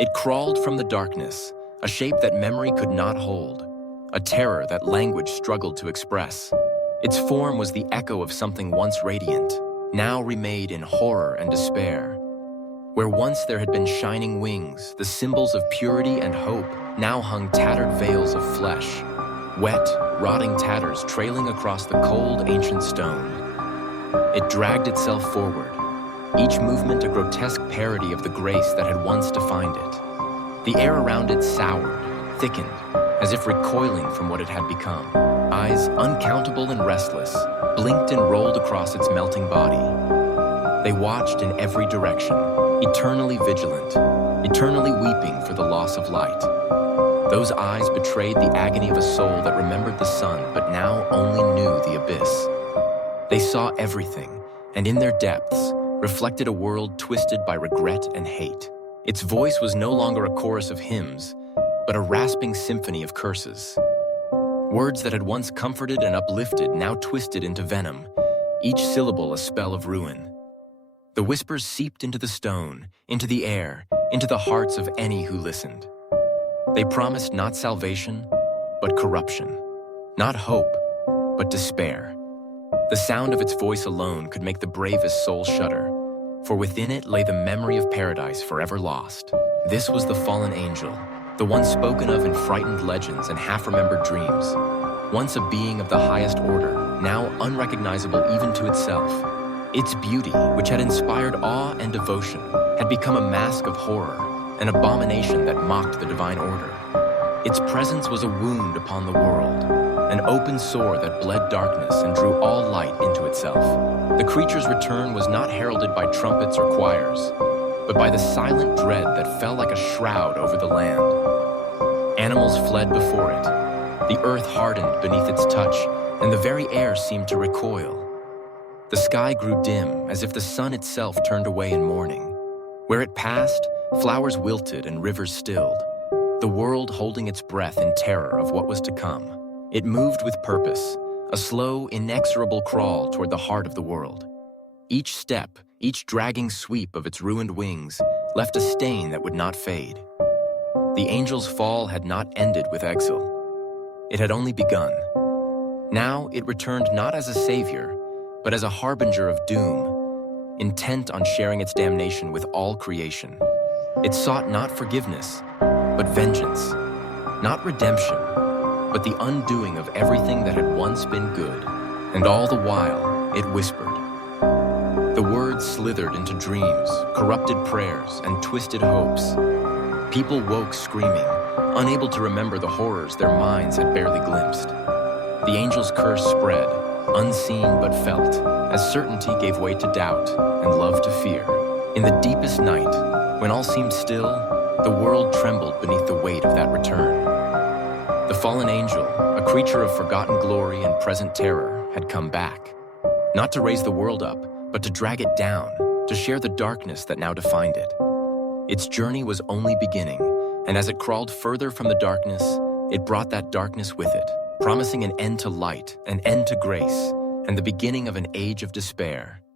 It crawled from the darkness, a shape that memory could not hold, a terror that language struggled to express. Its form was the echo of something once radiant, now remade in horror and despair. Where once there had been shining wings, the symbols of purity and hope now hung tattered veils of flesh, wet, rotting tatters trailing across the cold, ancient stone. It dragged itself forward, each movement a grotesque parody of the grace that had once defined it. The air around it soured, thickened, as if recoiling from what it had become. Eyes, uncountable and restless, blinked and rolled across its melting body. They watched in every direction, eternally vigilant, eternally weeping for the loss of light. Those eyes betrayed the agony of a soul that remembered the sun but now only knew the abyss. They saw everything, and in their depths reflected a world twisted by regret and hate. Its voice was no longer a chorus of hymns, but a rasping symphony of curses. Words that had once comforted and uplifted now twisted into venom, each syllable a spell of ruin. The whispers seeped into the stone, into the air, into the hearts of any who listened. They promised not salvation, but corruption. Not hope, but despair. The sound of its voice alone could make the bravest soul shudder, for within it lay the memory of paradise forever lost. This was the fallen angel, the one spoken of in frightened legends and half-remembered dreams. Once a being of the highest order, now unrecognizable even to itself. Its beauty, which had inspired awe and devotion, had become a mask of horror, an abomination that mocked the divine order. Its presence was a wound upon the world, an open sore that bled darkness and drew all light into itself. The creature's return was not heralded by trumpets or choirs, but by the silent dread that fell like a shroud over the land. Animals fled before it. The earth hardened beneath its touch, and the very air seemed to recoil. The sky grew dim, as if the sun itself turned away in mourning. Where it passed, flowers wilted and rivers stilled, the world holding its breath in terror of what was to come. It moved with purpose, a slow, inexorable crawl toward the heart of the world. Each step, each dragging sweep of its ruined wings left a stain that would not fade. The angel's fall had not ended with exile. It had only begun. Now it returned not as a savior, but as a harbinger of doom, intent on sharing its damnation with all creation. It sought not forgiveness, but vengeance, not redemption, but the undoing of everything that had once been good. And all the while, it whispered. The words slithered into dreams, corrupted prayers, and twisted hopes. People woke screaming, unable to remember the horrors their minds had barely glimpsed. The angel's curse spread, unseen but felt, as certainty gave way to doubt and love to fear. In the deepest night, when all seemed still, the world trembled beneath the weight of that return. The fallen angel, a creature of forgotten glory and present terror, had come back. Not to raise the world up, but to drag it down, to share the darkness that now defined it. Its journey was only beginning, and as it crawled further from the darkness, it brought that darkness with it, promising an end to light, an end to grace, and the beginning of an age of despair.